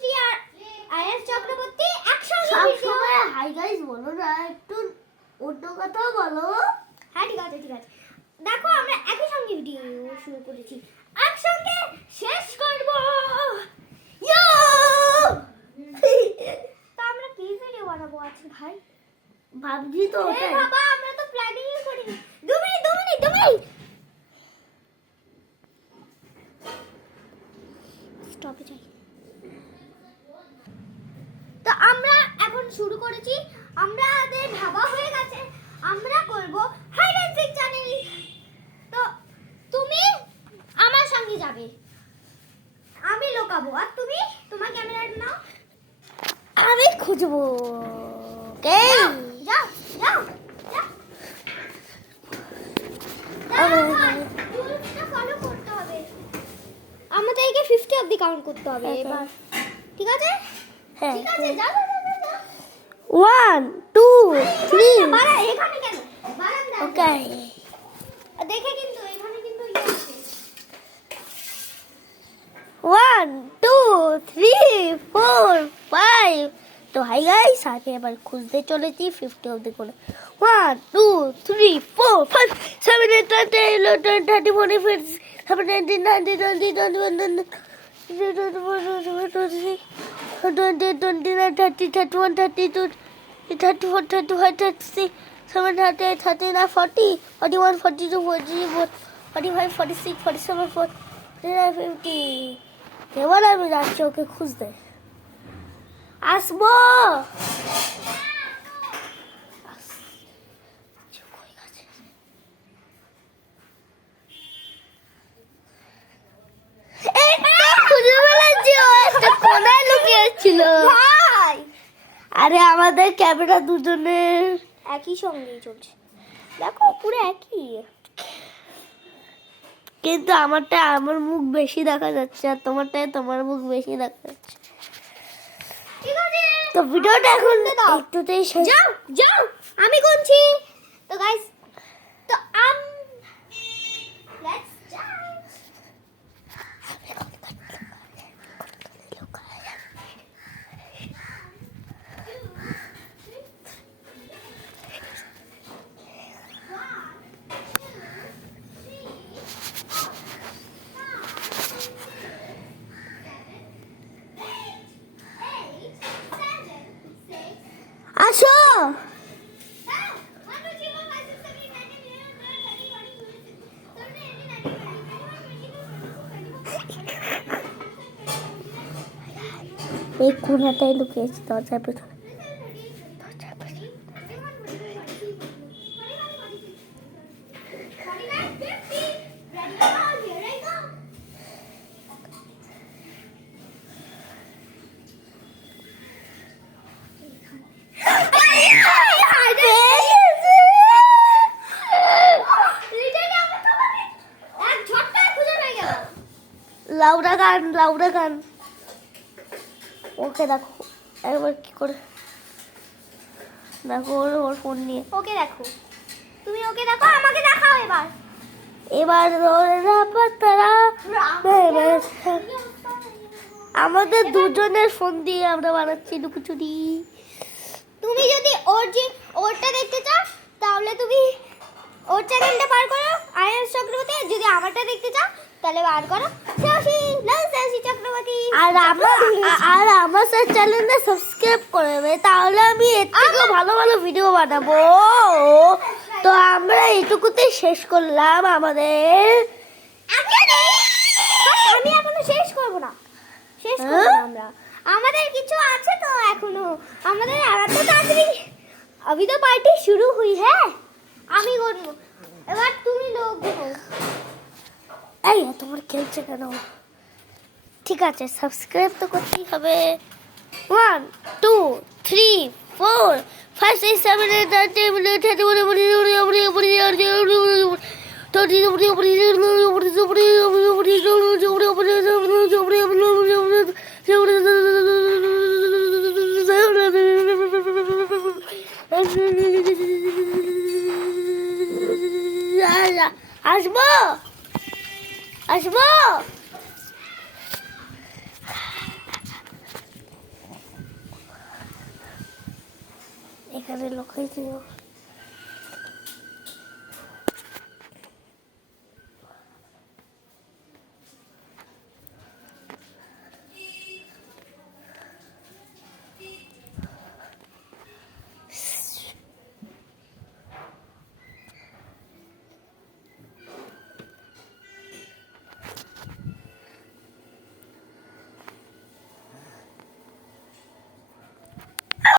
শ্রী আর আয়াস চক্রবর্তী একসঙ্গে video. Hi guys বলো না, একটু অন্য কথা বলো। হ্যাঁ ঠিক আছে ঠিক আছে। দেখো আমরা একই সঙ্গে ভিডিও শুরু করেছি, একসঙ্গে শেষ করব। ইয়ো! তা আমরা কি ভিডিও বানাবো আজকে ভাই? ভাবছি তো এ ওটাই। বাবা আমরা তো প্ল্যানিংই করিনি। 2 মিনিট 2 মিনিট 2 মিনিট। স্টপে যাই। তো আমরা এখন শুরু করেছি, আমাদের ভাবা হয়ে গেছে আমরা করব হাইড অ্যান্ড সিক চ্যানেল। তো তুমি আমার সঙ্গে যাবে, আমি লুকাবো আর তুমি তোমার ক্যামেরাটা নাও। আমি খুঁজবো। কে? যাও যাও যাও। রুলসটা ফলো করতে হবে, আমাদেরকে 50 অবধি কাউন্ট করতে হবে এবার, ঠিক আছে? হ্যাঁ। ঠিক আছে যাও যাও যাও, যাও। 1 2 3 বাড়া এখানে কেন বারান্দা? ওকে। দেখে কিন্তু এখানে কিন্তু ইয়ে আছে। 1 2 3 4 5। তো হাই গাইস, আগে এবার খুঁজতে চলেছি 50 অবধি করে। 1 2 3 4 5 7 8 9 10 11 12 13 14 15 17 18 19 20 21 29 30 31 32 34 35 36 7 38 39 40 41 42 43 45 46 47 49 50। এবার আমি যাচ্ছি ওকে খুঁজতে। আসবো। খুঁজে বেড়াচ্ছি, ও একটা কোনায় লুকিয়ে ছিল। ভাই আরে আমাদের ক্যামেরা দুজনের একই সঙ্গেই চলছে, দেখো পুরো একই। কিন্তু আমারটা আমার মুখ বেশি দেখা যাচ্ছে আর তোমারটায় তোমার মুখ বেশি দেখা যাচ্ছে। ঠিক আছে তো ভিডিওটা এখন দাও। একটুতেই শেষ। যাও যাও আমি গুনছি। তো গাইস, তো লেটস স্টার্ট। আসো। এই কোনাটায় লুকিয়েছি দরজার পেছনে। লাউডা গান লাউডা গান। ওকে দেখো একবার কি করে, দেখো ওর ফোন নিয়ে। ওকে দেখো, তুমি ওকে দেখো, আমাকে দেখাও এবার। এবার তারা আমাদের দুজনের ফোন দিয়ে আমরা বানাচ্ছি লুকোচুরি। তুমি যদি ওরটা দেখতে চাও তাহলে তুমি ওর চ্যানেলটা বার করো আয়াস চক্রবর্তী, যদি আমারটা দেখতে চাও তাহলে বার করো সাহসী চক্রবর্তী। আর আমার চ্যানেলটা সাবস্ক্রাইব করে দেবে, তাহলে আমি এর থেকে ভালো ভালো ভিডিও বানাবো। তো আমরা এটুকুতে শেষ করলাম আমাদের। আমি এখনো শেষ করব না, শেষ করব না আমরা, আমাদের কিছু আছে তো এখনো, আমাদের আর তো তাড়াতাড়ি। अभी तो पार्टी शुरू हुई है, আমি করব এবার, তুমি লোক দেখো। এই তোমার খেলছে কেন? ঠিক আছে, সাবস্ক্রাইব তো করতেই হবে। 1 2 3 4 5 6 7 8 9 10 11 আসবো আসবো। এখানে লোকাই ছিল